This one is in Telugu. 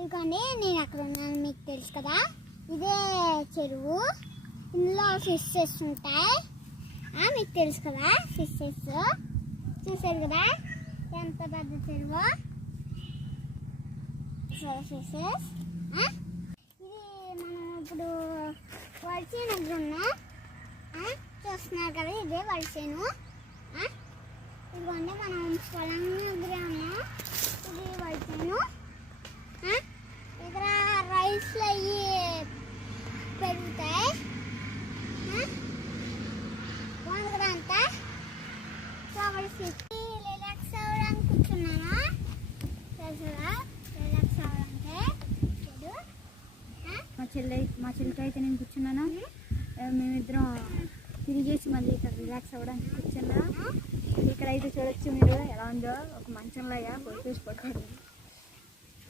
ఇదిగోండి నేను అక్కడ ఉన్నాను, మీకు తెలుసు కదా. ఇదే చెరువు, ఇందులో ఫిషెస్ ఉంటాయి. మీకు తెలుసు కదా ఫిషెస్, చూసారు కదా ఎంత పెద్ద చెరువు. ఫిషెస్ ఇది మనం ఇప్పుడు వడిచేను ఉన్నాం, చూస్తున్నారు కదా, ఇదే వడిచేను. ఇదిగోండి మనం పొలం దగ్గర ఉన్నాం, ఇది వడిచేను. ఇక్కడ రైస్లు అవి పెరుగుతాయి. బాగుంది కదా అంతా. సో రిలాక్స్ అవ్వడానికి కూర్చున్నాను, తెలుసుగా రిలాక్స్ అవ్వడానికి. మా చెల్లికి అయితే నేను కూర్చున్నాను. మేమిద్దరం తిరిగేసి మళ్ళీ ఇక్కడ రిలాక్స్ అవ్వడానికి కూర్చున్నాను. ఇక్కడ అయితే చూడొచ్చు మీరు ఎలా ఉందో, ఒక మంచంలాగా పడుకోండి.